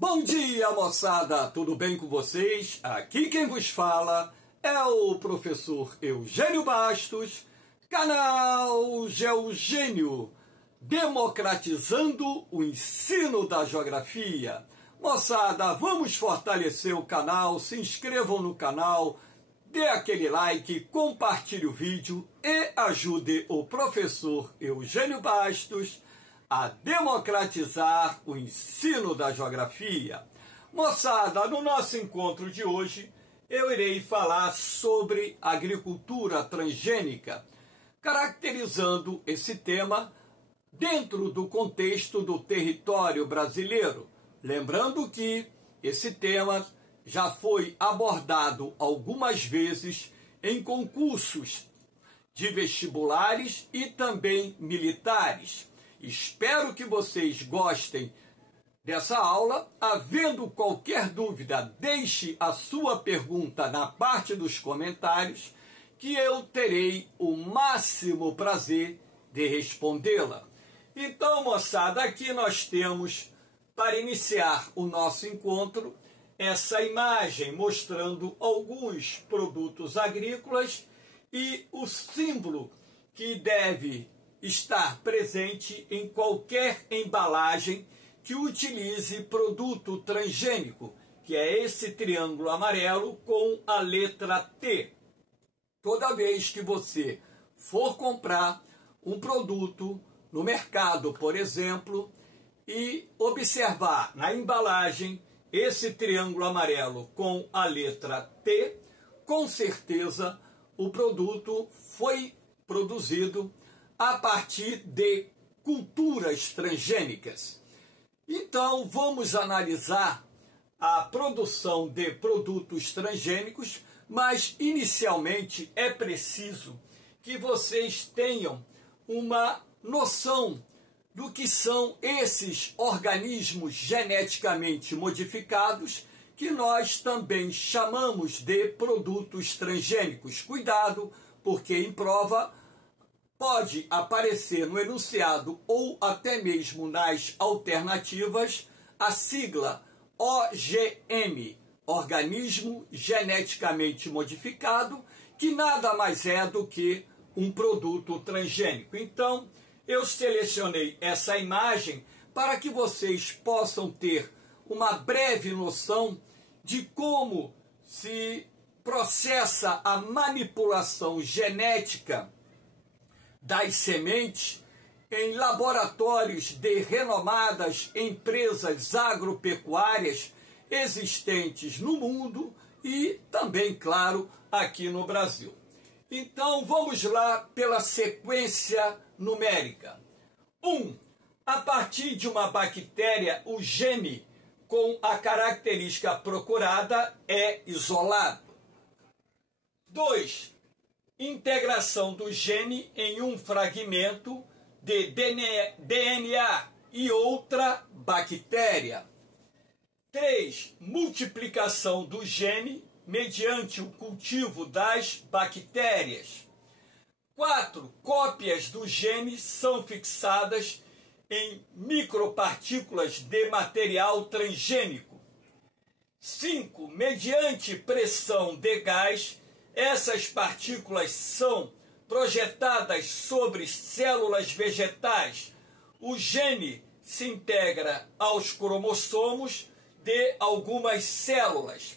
Bom dia, moçada! Tudo bem com vocês? Aqui quem vos fala é o professor Eugênio Bastos, canal Geogênio, democratizando o ensino da geografia. Moçada, vamos fortalecer o canal, se inscrevam no canal, dê aquele like, compartilhe o vídeo e ajude o professor Eugênio Bastos a democratizar o ensino da geografia. Moçada, no nosso encontro de hoje, eu irei falar sobre agricultura transgênica, caracterizando esse tema dentro do contexto do território brasileiro. Lembrando que esse tema já foi abordado algumas vezes em concursos de vestibulares e também militares. Espero que vocês gostem dessa aula. Havendo qualquer dúvida, deixe a sua pergunta na parte dos comentários, que eu terei o máximo prazer de respondê-la. Então, moçada, aqui nós temos, para iniciar o nosso encontro, essa imagem mostrando alguns produtos agrícolas e o símbolo que deve estar presente em qualquer embalagem que utilize produto transgênico, que é esse triângulo amarelo com a letra T. Toda vez que você for comprar um produto no mercado, por exemplo, e observar na embalagem esse triângulo amarelo com a letra T, com certeza o produto foi produzido a partir de culturas transgênicas. Então, vamos analisar a produção de produtos transgênicos, mas inicialmente é preciso que vocês tenham uma noção do que são esses organismos geneticamente modificados, que nós também chamamos de produtos transgênicos. Cuidado, porque em prova pode aparecer no enunciado ou até mesmo nas alternativas a sigla OGM, organismo geneticamente modificado, que nada mais é do que um produto transgênico. Então, eu selecionei essa imagem para que vocês possam ter uma breve noção de como se processa a manipulação genética das sementes em laboratórios de renomadas empresas agropecuárias existentes no mundo e também, claro, aqui no Brasil. Então, vamos lá pela sequência numérica. 1. A partir de uma bactéria, o gene com a característica procurada é isolado. 2. Integração do gene em um fragmento de DNA e outra bactéria. 3. Multiplicação do gene mediante o cultivo das bactérias. 4. Cópias do gene são fixadas em micropartículas de material transgênico. 5. Mediante pressão de gás, essas partículas são projetadas sobre células vegetais. O gene se integra aos cromossomos de algumas células.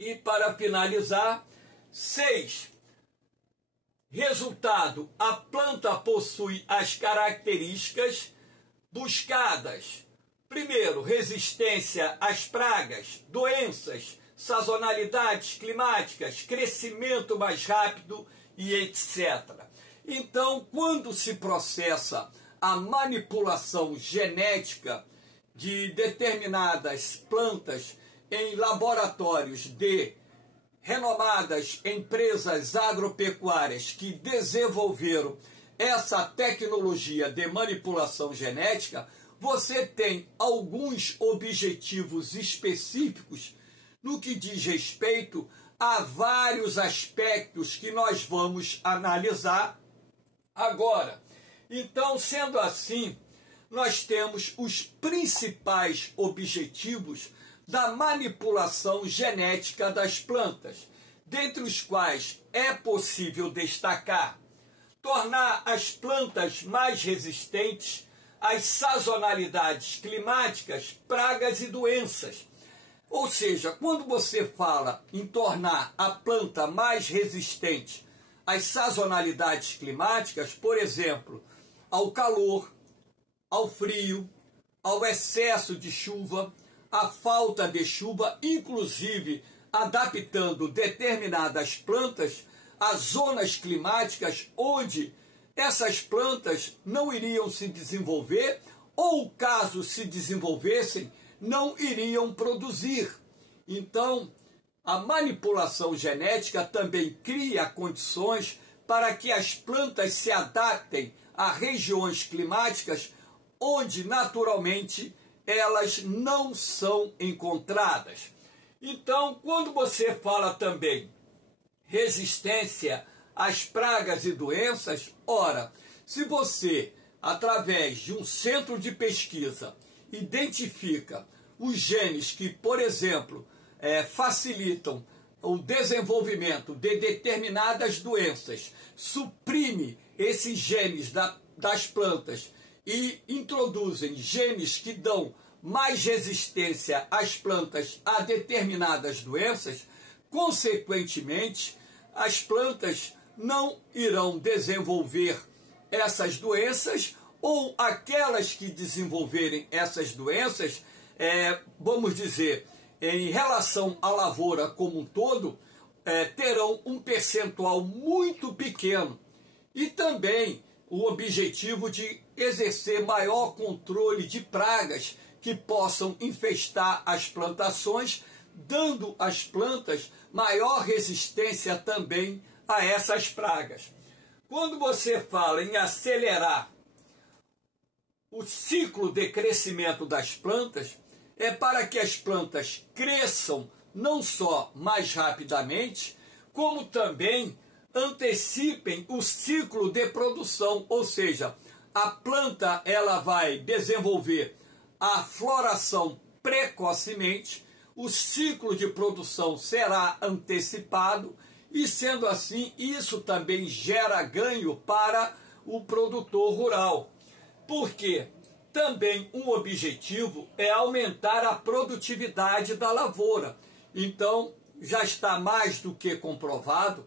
E para finalizar, 6. Resultado: a planta possui as características buscadas. Primeiro, resistência às pragas, doenças, sazonalidades climáticas, crescimento mais rápido e etc. Então, quando se processa a manipulação genética de determinadas plantas em laboratórios de renomadas empresas agropecuárias que desenvolveram essa tecnologia de manipulação genética, você tem alguns objetivos específicos no que diz respeito a vários aspectos que nós vamos analisar agora. Então, sendo assim, nós temos os principais objetivos da manipulação genética das plantas, dentre os quais é possível destacar tornar as plantas mais resistentes às sazonalidades climáticas, pragas e doenças. Ou seja, quando você fala em tornar a planta mais resistente às sazonalidades climáticas, por exemplo, ao calor, ao frio, ao excesso de chuva, à falta de chuva, inclusive adaptando determinadas plantas a zonas climáticas onde essas plantas não iriam se desenvolver ou, caso se desenvolvessem, não iriam produzir. Então, a manipulação genética também cria condições para que as plantas se adaptem a regiões climáticas onde, naturalmente, elas não são encontradas. Então, quando você fala também resistência às pragas e doenças, ora, se você, através de um centro de pesquisa, identifica os genes que, por exemplo, facilitam o desenvolvimento de determinadas doenças, suprime esses genes das plantas e introduzem genes que dão mais resistência às plantas a determinadas doenças, consequentemente, as plantas não irão desenvolver essas doenças, ou aquelas que desenvolverem essas doenças, vamos dizer, em relação à lavoura como um todo, terão um percentual muito pequeno. E também o objetivo de exercer maior controle de pragas que possam infestar as plantações, dando às plantas maior resistência também a essas pragas. Quando você fala em acelerar o ciclo de crescimento das plantas, é para que as plantas cresçam não só mais rapidamente, como também antecipem o ciclo de produção, ou seja, a planta ela vai desenvolver a floração precocemente, o ciclo de produção será antecipado e, sendo assim, isso também gera ganho para o produtor rural. Porque também um objetivo é aumentar a produtividade da lavoura. Então, já está mais do que comprovado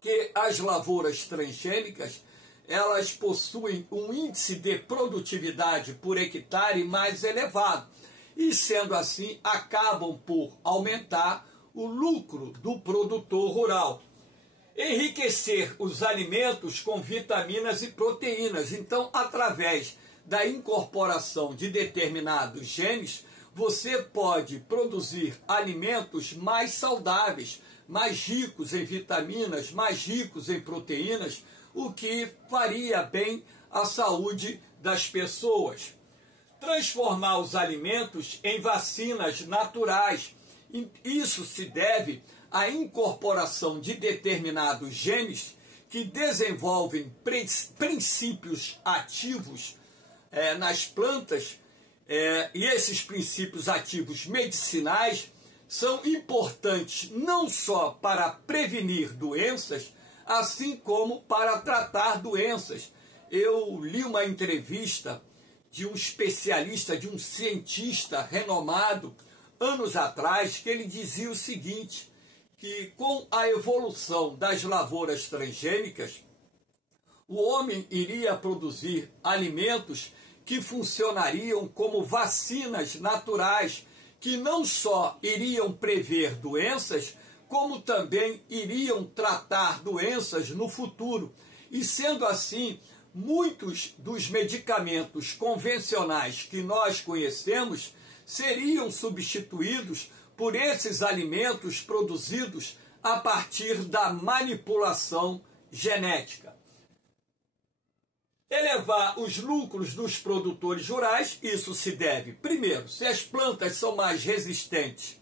que as lavouras transgênicas, elas possuem um índice de produtividade por hectare mais elevado. E, sendo assim, acabam por aumentar o lucro do produtor rural. Enriquecer os alimentos com vitaminas e proteínas. Então, através da incorporação de determinados genes, você pode produzir alimentos mais saudáveis, mais ricos em vitaminas, mais ricos em proteínas, o que faria bem à saúde das pessoas. Transformar os alimentos em vacinas naturais. Isso se deve à incorporação de determinados genes que desenvolvem princípios ativos nas plantas, e esses princípios ativos medicinais são importantes não só para prevenir doenças, assim como para tratar doenças. Eu li uma entrevista de um especialista, de um cientista renomado, anos atrás, que ele dizia o seguinte, que com a evolução das lavouras transgênicas, o homem iria produzir alimentos que funcionariam como vacinas naturais, que não só iriam prever doenças, como também iriam tratar doenças no futuro. E sendo assim, muitos dos medicamentos convencionais que nós conhecemos seriam substituídos por esses alimentos produzidos a partir da manipulação genética. Elevar os lucros dos produtores rurais, isso se deve, primeiro, se as plantas são mais resistentes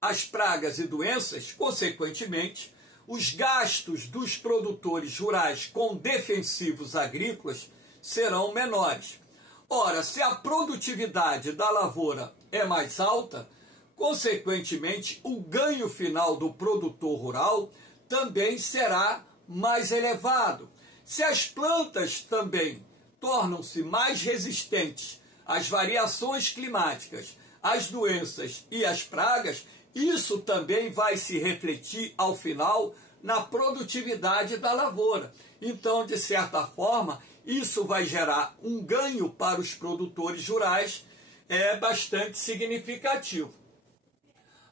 às pragas e doenças, consequentemente, os gastos dos produtores rurais com defensivos agrícolas serão menores. Ora, se a produtividade da lavoura é mais alta, consequentemente, o ganho final do produtor rural também será mais elevado. Se as plantas também tornam-se mais resistentes às variações climáticas, às doenças e às pragas, isso também vai se refletir ao final na produtividade da lavoura. Então, de certa forma, isso vai gerar um ganho para os produtores rurais bastante significativo.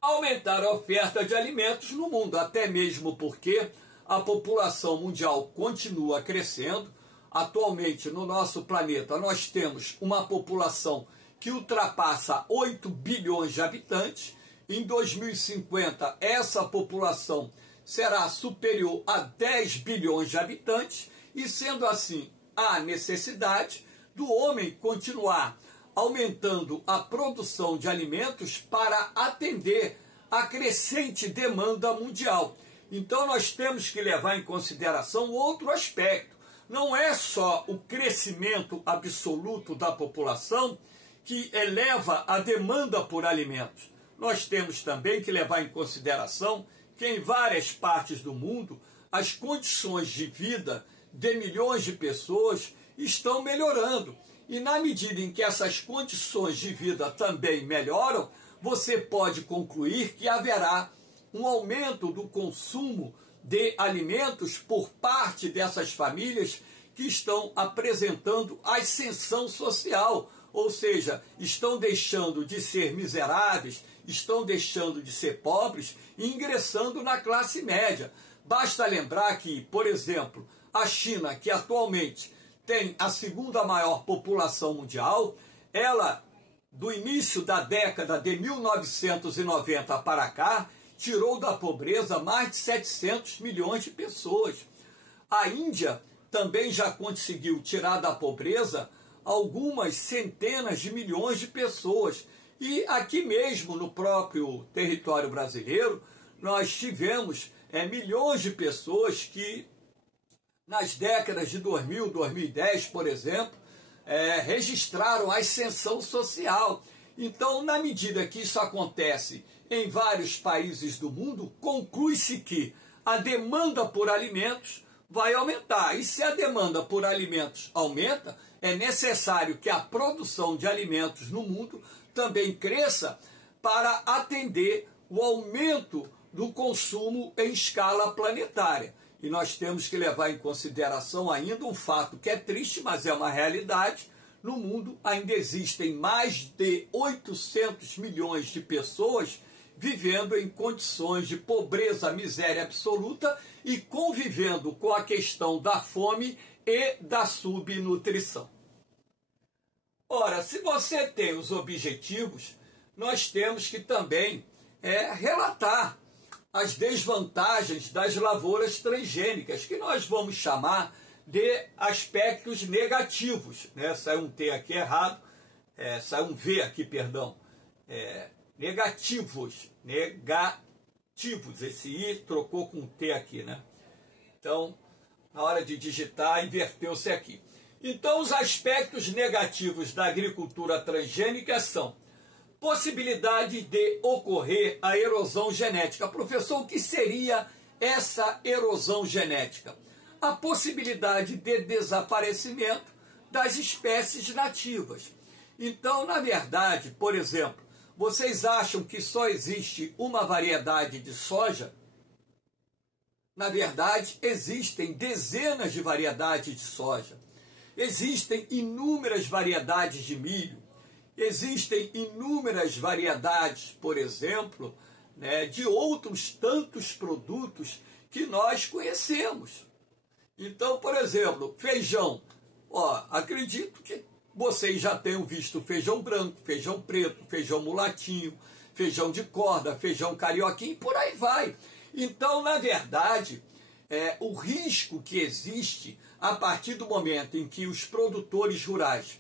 Aumentar a oferta de alimentos no mundo, até mesmo porque a população mundial continua crescendo. Atualmente, no nosso planeta, nós temos uma população que ultrapassa 8 bilhões de habitantes. Em 2050, essa população será superior a 10 bilhões de habitantes, e sendo assim, há necessidade do homem continuar aumentando a produção de alimentos para atender a crescente demanda mundial. Então nós temos que levar em consideração outro aspecto. Não é só o crescimento absoluto da população que eleva a demanda por alimentos. Nós temos também que levar em consideração que em várias partes do mundo as condições de vida de milhões de pessoas estão melhorando. E na medida em que essas condições de vida também melhoram, você pode concluir que haverá um aumento do consumo de alimentos por parte dessas famílias que estão apresentando ascensão social, ou seja, estão deixando de ser miseráveis, estão deixando de ser pobres e ingressando na classe média. Basta lembrar que, por exemplo, a China, que atualmente tem a segunda maior população mundial, ela, do início da década de 1990 para cá, tirou da pobreza mais de 700 milhões de pessoas. A Índia também já conseguiu tirar da pobreza algumas centenas de milhões de pessoas. E aqui mesmo, no próprio território brasileiro, nós tivemos milhões de pessoas que, nas décadas de 2000, 2010, por exemplo, registraram a ascensão social. Então, na medida que isso acontece em vários países do mundo, conclui-se que a demanda por alimentos vai aumentar. E se a demanda por alimentos aumenta, é necessário que a produção de alimentos no mundo também cresça para atender o aumento do consumo em escala planetária. E nós temos que levar em consideração ainda um fato que é triste, mas é uma realidade. No mundo ainda existem mais de 800 milhões de pessoas vivendo em condições de pobreza, miséria absoluta e convivendo com a questão da fome e da subnutrição. Ora, se você tem os objetivos, nós temos que também relatar as desvantagens das lavouras transgênicas, que nós vamos chamar de aspectos negativos. Saiu um T aqui errado, saiu um V aqui, perdão. Negativos, esse I trocou com T aqui, né? Então, na hora de digitar, inverteu-se aqui. Então, os aspectos negativos da agricultura transgênica são possibilidade de ocorrer a erosão genética. Professor, o que seria essa erosão genética? A possibilidade de desaparecimento das espécies nativas. Então, na verdade, por exemplo, vocês acham que só existe uma variedade de soja? Na verdade, existem dezenas de variedades de soja. Existem inúmeras variedades de milho. Existem inúmeras variedades, por exemplo, de outros tantos produtos que nós conhecemos. Então, por exemplo, feijão. Acredito que vocês já tenham visto feijão branco, feijão preto, feijão mulatinho, feijão de corda, feijão carioquinho e por aí vai. Então, na verdade, o risco que existe a partir do momento em que os produtores rurais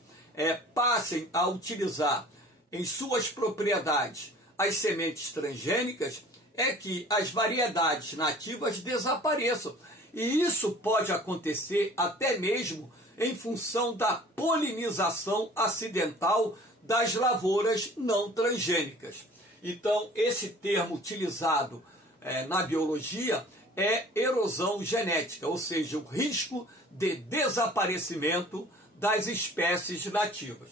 passem a utilizar em suas propriedades as sementes transgênicas é que as variedades nativas desapareçam. E isso pode acontecer até mesmo em função da polinização acidental das lavouras não transgênicas. Então, esse termo utilizado na biologia é erosão genética, ou seja, o risco de desaparecimento das espécies nativas.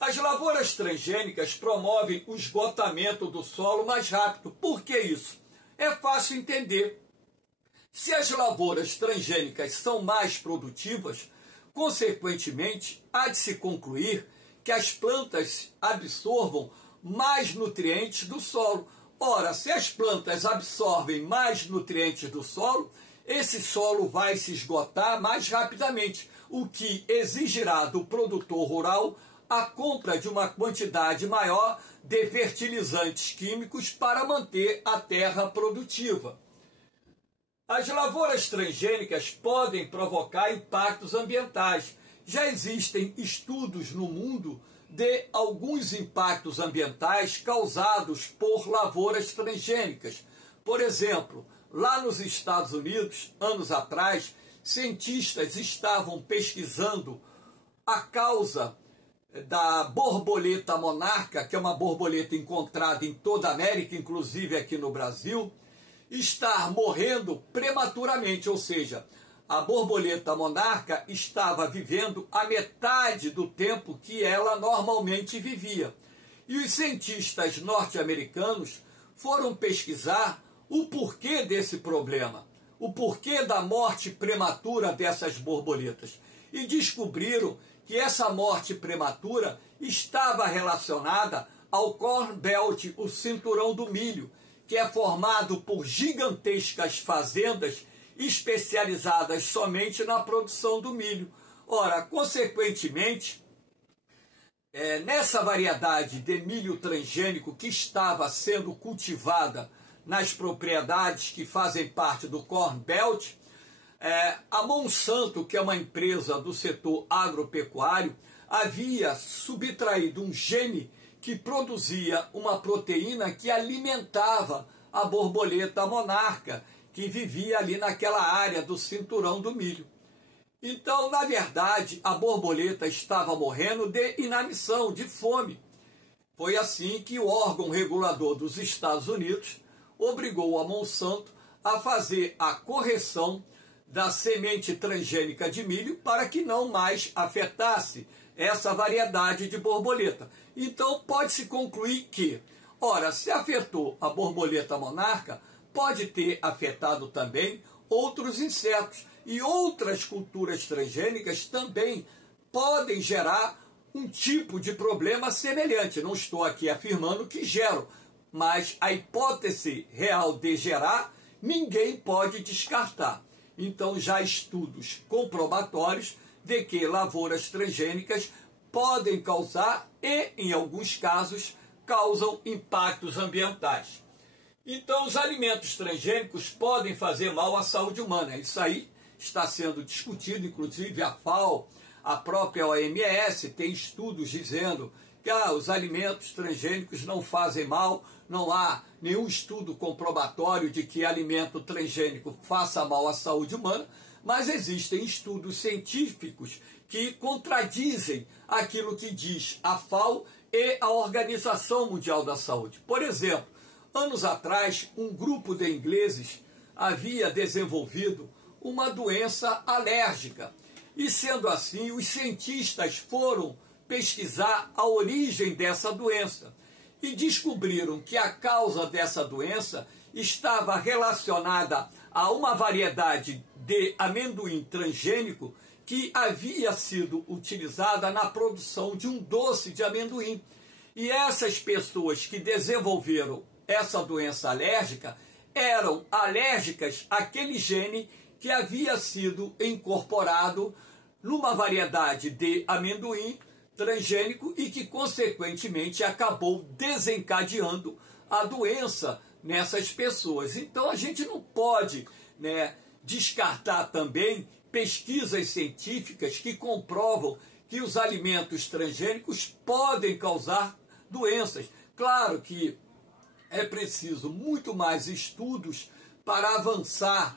As lavouras transgênicas promovem o esgotamento do solo mais rápido. Por que isso? É fácil entender. Se as lavouras transgênicas são mais produtivas, consequentemente, há de se concluir que as plantas absorvam mais nutrientes do solo. Ora, se as plantas absorvem mais nutrientes do solo, esse solo vai se esgotar mais rapidamente, o que exigirá do produtor rural a compra de uma quantidade maior de fertilizantes químicos para manter a terra produtiva. As lavouras transgênicas podem provocar impactos ambientais. Já existem estudos no mundo de alguns impactos ambientais causados por lavouras transgênicas. Por exemplo, lá nos Estados Unidos, anos atrás, cientistas estavam pesquisando a causa da borboleta monarca, que é uma borboleta encontrada em toda a América, inclusive aqui no Brasil, estar morrendo prematuramente, ou seja, a borboleta monarca estava vivendo a metade do tempo que ela normalmente vivia. E os cientistas norte-americanos foram pesquisar o porquê desse problema, o porquê da morte prematura dessas borboletas. E descobriram que essa morte prematura estava relacionada ao Corn Belt, o cinturão do milho, que é formado por gigantescas fazendas especializadas somente na produção do milho. Ora, consequentemente, nessa variedade de milho transgênico que estava sendo cultivada nas propriedades que fazem parte do Corn Belt, a Monsanto, que é uma empresa do setor agropecuário, havia subtraído um gene que produzia uma proteína que alimentava a borboleta monarca, que vivia ali naquela área do cinturão do milho. Então, na verdade, a borboleta estava morrendo de inanição, de fome. Foi assim que o órgão regulador dos Estados Unidos obrigou a Monsanto a fazer a correção da semente transgênica de milho para que não mais afetasse essa variedade de borboleta. Então, pode-se concluir que, ora, se afetou a borboleta monarca, pode ter afetado também outros insetos. E outras culturas transgênicas também podem gerar um tipo de problema semelhante. Não estou aqui afirmando que geram, mas a hipótese real de gerar, ninguém pode descartar. Então, já há estudos comprobatórios de que lavouras transgênicas podem causar e, em alguns casos, causam impactos ambientais. Então, os alimentos transgênicos podem fazer mal à saúde humana. Isso aí está sendo discutido, inclusive a FAO, a própria OMS, tem estudos dizendo que os alimentos transgênicos não fazem mal, não há nenhum estudo comprobatório de que alimento transgênico faça mal à saúde humana, mas existem estudos científicos que contradizem aquilo que diz a FAO e a Organização Mundial da Saúde. Por exemplo, anos atrás, um grupo de ingleses havia desenvolvido uma doença alérgica. E sendo assim, os cientistas foram pesquisar a origem dessa doença e descobriram que a causa dessa doença estava relacionada a uma variedade de amendoim transgênico que havia sido utilizada na produção de um doce de amendoim. E essas pessoas que desenvolveram essa doença alérgica eram alérgicas àquele gene que havia sido incorporado numa variedade de amendoim transgênico e que, consequentemente, acabou desencadeando a doença nessas pessoas. Então, a gente não pode, descartar também pesquisas científicas que comprovam que os alimentos transgênicos podem causar doenças. Claro que é preciso muito mais estudos para avançar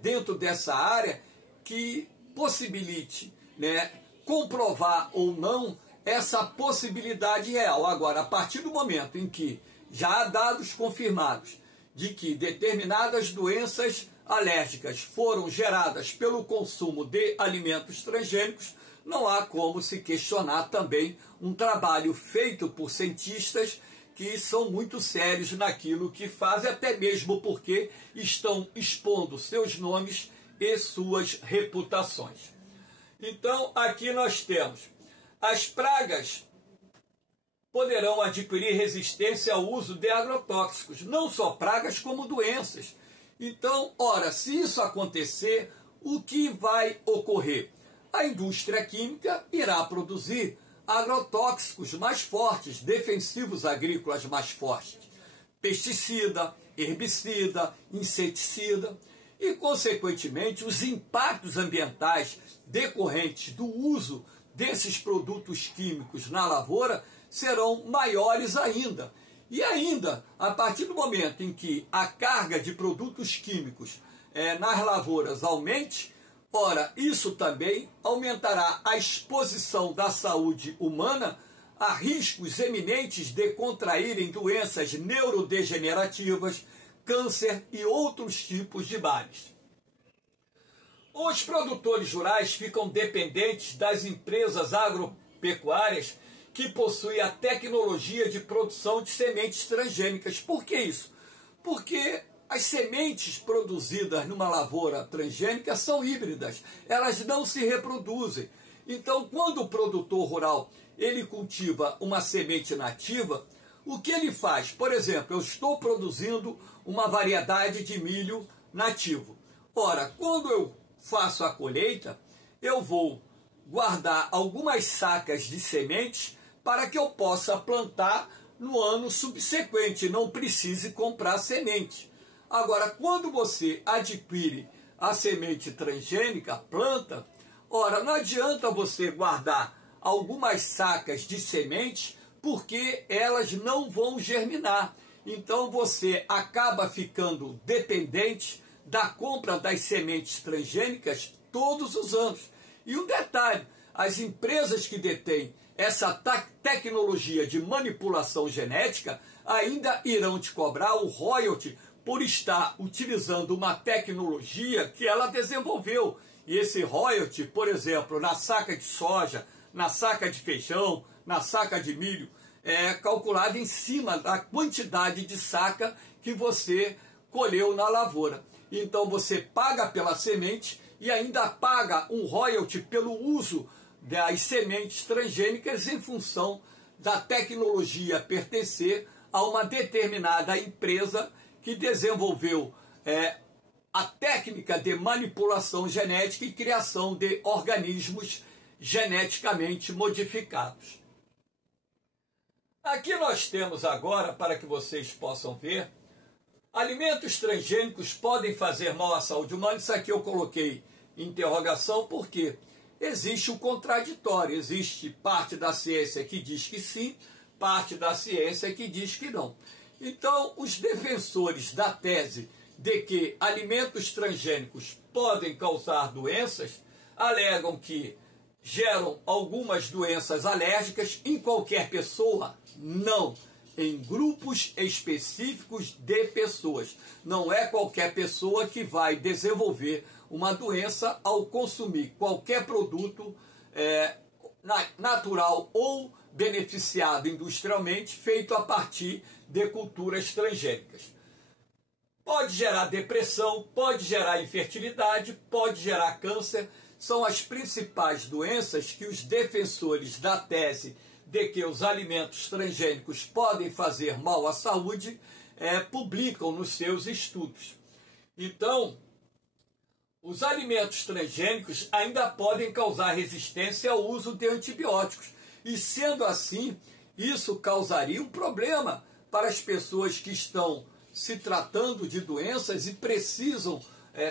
dentro dessa área que possibilite né, comprovar ou não essa possibilidade real. Agora, a partir do momento em que já há dados confirmados de que determinadas doenças alérgicas foram geradas pelo consumo de alimentos transgênicos, não há como se questionar também um trabalho feito por cientistas que são muito sérios naquilo que fazem, até mesmo porque estão expondo seus nomes e suas reputações. Então, aqui nós temos as pragas poderão adquirir resistência ao uso de agrotóxicos, não só pragas como doenças. Então, ora, se isso acontecer, o que vai ocorrer? A indústria química irá produzir agrotóxicos mais fortes, defensivos agrícolas mais fortes, pesticida, herbicida, inseticida, e, consequentemente, os impactos ambientais decorrentes do uso desses produtos químicos na lavoura serão maiores ainda. E ainda, a partir do momento em que a carga de produtos químicos nas lavouras aumente, ora, isso também aumentará a exposição da saúde humana a riscos eminentes de contraírem doenças neurodegenerativas, câncer e outros tipos de males. Os produtores rurais ficam dependentes das empresas agropecuárias que possuem a tecnologia de produção de sementes transgênicas. Por que isso? Porque as sementes produzidas numa lavoura transgênica são híbridas, elas não se reproduzem. Então, quando o produtor rural ele cultiva uma semente nativa, o que ele faz? Por exemplo, eu estou produzindo uma variedade de milho nativo. Ora, quando eu faço a colheita, eu vou guardar algumas sacas de sementes para que eu possa plantar no ano subsequente, não precise comprar semente. Agora, quando você adquire a semente transgênica, planta, ora, não adianta você guardar algumas sacas de semente, porque elas não vão germinar. Então você acaba ficando dependente da compra das sementes transgênicas todos os anos. E um detalhe, as empresas que detêm essa tecnologia de manipulação genética ainda irão te cobrar o royalty por estar utilizando uma tecnologia que ela desenvolveu. E esse royalty, por exemplo, na saca de soja, na saca de feijão, na saca de milho, é calculado em cima da quantidade de saca que você colheu na lavoura. Então você paga pela semente e ainda paga um royalty pelo uso das sementes transgênicas em função da tecnologia pertencer a uma determinada empresa que desenvolveu a técnica de manipulação genética e criação de organismos geneticamente modificados. Aqui nós temos agora, para que vocês possam ver, alimentos transgênicos podem fazer mal à saúde humana. Isso aqui eu coloquei em interrogação porque existe o contraditório. Existe parte da ciência que diz que sim, parte da ciência que diz que não. Então, os defensores da tese de que alimentos transgênicos podem causar doenças, alegam que geram algumas doenças alérgicas em qualquer pessoa? Não. Em grupos específicos de pessoas. Não é qualquer pessoa que vai desenvolver uma doença ao consumir qualquer produto natural ou beneficiado industrialmente, feito a partir de culturas transgênicas. Pode gerar depressão, pode gerar infertilidade, pode gerar câncer. São as principais doenças que os defensores da tese de que os alimentos transgênicos podem fazer mal à saúde publicam nos seus estudos. Então, os alimentos transgênicos ainda podem causar resistência ao uso de antibióticos. E sendo assim, isso causaria um problema para as pessoas que estão se tratando de doenças e precisam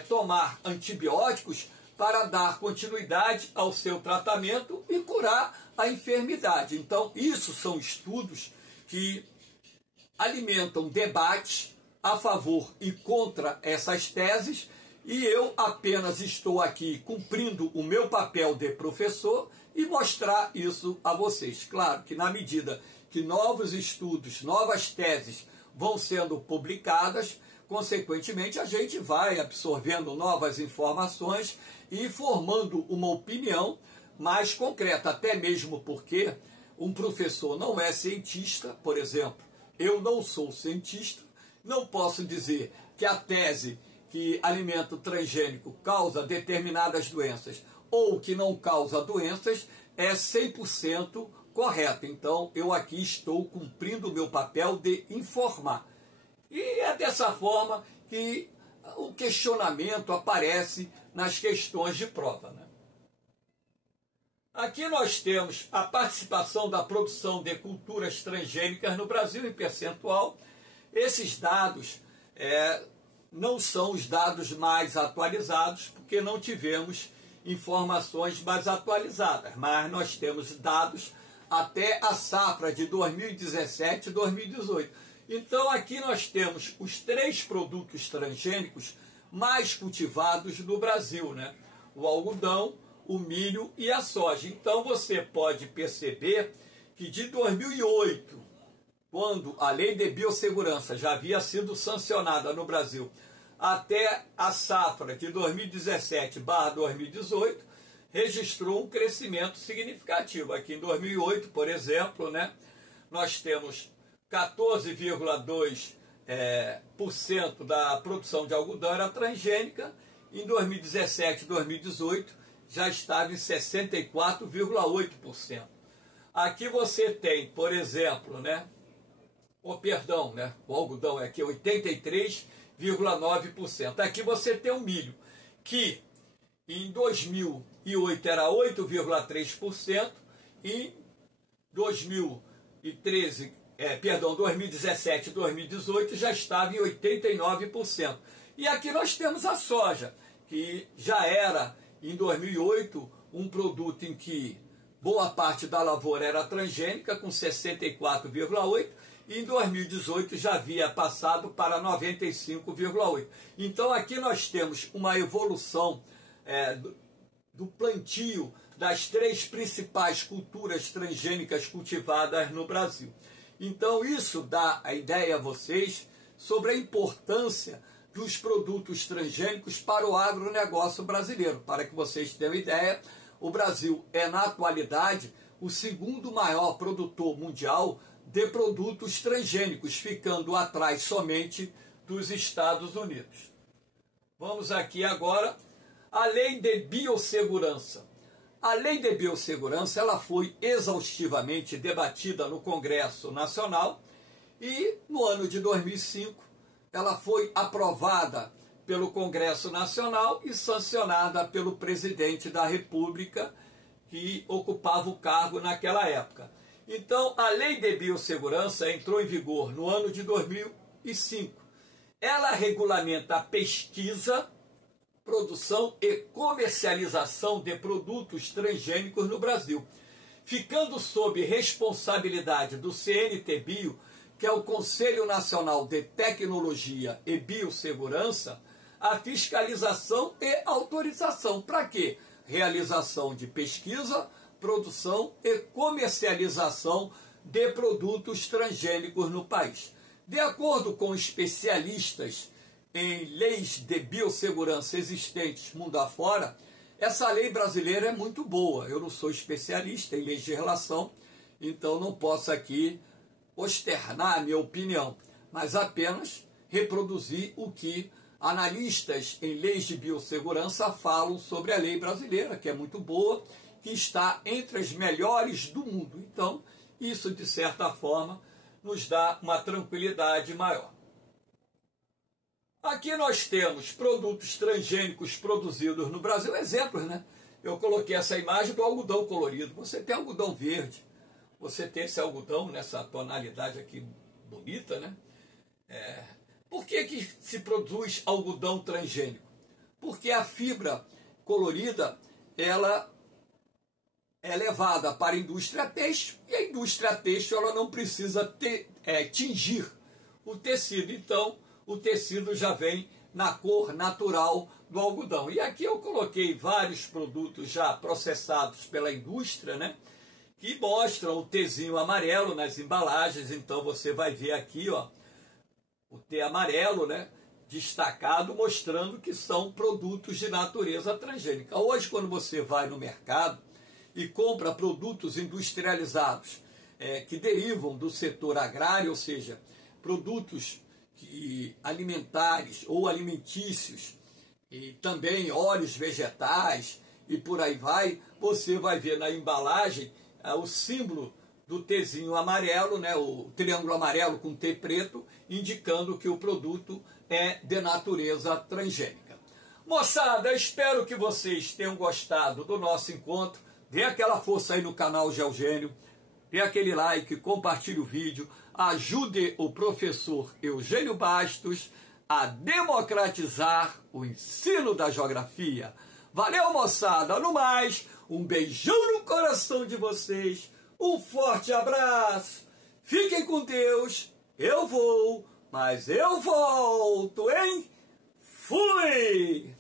tomar antibióticos para dar continuidade ao seu tratamento e curar a enfermidade. Então, isso são estudos que alimentam debates a favor e contra essas teses, E eu apenas estou aqui cumprindo o meu papel de professor e mostrar isso a vocês. Claro que na medida que novos estudos, novas teses vão sendo publicadas, consequentemente a gente vai absorvendo novas informações e formando uma opinião mais concreta, até mesmo porque um professor não é cientista, por exemplo, eu não sou cientista, não posso dizer que a tese que alimento transgênico causa determinadas doenças ou que não causa doenças é 100% correta. Então, eu aqui estou cumprindo o meu papel de informar. E é dessa forma que o questionamento aparece nas questões de prova, né? Aqui nós temos a participação da produção de culturas transgênicas no Brasil em percentual. Esses dados não são os dados mais atualizados, porque não tivemos informações mais atualizadas, mas nós temos dados até a safra de 2017 e 2018. Então aqui nós temos os 3 produtos transgênicos mais cultivados no Brasil, né? O algodão, o milho e a soja. Então você pode perceber que de 2008, quando a lei de biossegurança já havia sido sancionada no Brasil, até a safra de 2017/2018, registrou um crescimento significativo. Aqui em 2008, por exemplo, né, nós temos 14,2% da produção de algodão era transgênica. Em 2017 e 2018 já estava em 64,8%. Aqui você tem, por exemplo, né, o algodão é aqui 83,9%. Aqui você tem o milho, que em 2008 era 8,3%, em 2017 e 2018 já estava em 89%. E aqui nós temos a soja, que já era em 2008 um produto em que boa parte da lavoura era transgênica, com 64,8%, e em 2018 já havia passado para 95,8%. Então aqui nós temos uma evolução do plantio das 3 principais culturas transgênicas cultivadas no Brasil. Então isso dá a ideia a vocês sobre a importância dos produtos transgênicos para o agronegócio brasileiro. Para que vocês tenham ideia, o Brasil é, na atualidade, o 2º maior produtor mundial de produtos transgênicos, ficando atrás somente dos Estados Unidos. Vamos aqui agora à Lei de Biossegurança. A Lei de Biossegurança ela foi exaustivamente debatida no Congresso Nacional e, no ano de 2005, ela foi aprovada pelo Congresso Nacional e sancionada pelo presidente da República, que ocupava o cargo naquela época. Então, a Lei de Biossegurança entrou em vigor no ano de 2005. Ela regulamenta a pesquisa, produção e comercialização de produtos transgênicos no Brasil, ficando sob responsabilidade do CNTBio, que é o Conselho Nacional de Tecnologia e Biossegurança, a fiscalização e autorização. Para quê? Realização de pesquisa, produção e comercialização de produtos transgênicos no país. De acordo com especialistas em leis de biossegurança existentes mundo afora, essa lei brasileira é muito boa. Eu não sou especialista em legislação, então não posso aqui externar a minha opinião, mas apenas reproduzir o que analistas em leis de biossegurança falam sobre a lei brasileira, que é muito boa, que está entre as melhores do mundo. Então, isso, de certa forma, nos dá uma tranquilidade maior. Aqui nós temos produtos transgênicos produzidos no Brasil, exemplos, né? Eu coloquei essa imagem do algodão colorido. Você tem algodão verde, você tem esse algodão nessa tonalidade aqui bonita, né? Por que se produz algodão transgênico? Porque a fibra colorida, ela é levada para a indústria têxtil, e a indústria têxtil ela não precisa tingir o tecido. Então, o tecido já vem na cor natural do algodão. E aqui eu coloquei vários produtos já processados pela indústria, né? Que mostram o Tzinho amarelo nas embalagens. Então você vai ver aqui, ó, o T amarelo, né? Destacado, mostrando que são produtos de natureza transgênica. Hoje, quando você vai no mercado e compra produtos industrializados que derivam do setor agrário, ou seja, produtos alimentares ou alimentícios, e também óleos vegetais e por aí vai, você vai ver na embalagem o símbolo do Tzinho amarelo, né, o triângulo amarelo com T preto, indicando que o produto é de natureza transgênica. Moçada, espero que vocês tenham gostado do nosso encontro. Dê aquela força aí no canal Geogênio, dê aquele like, compartilhe o vídeo, ajude o professor Eugênio Bastos a democratizar o ensino da geografia. Valeu, moçada! No mais, um beijão no coração de vocês, um forte abraço, fiquem com Deus, eu vou, mas eu volto, hein? Fui!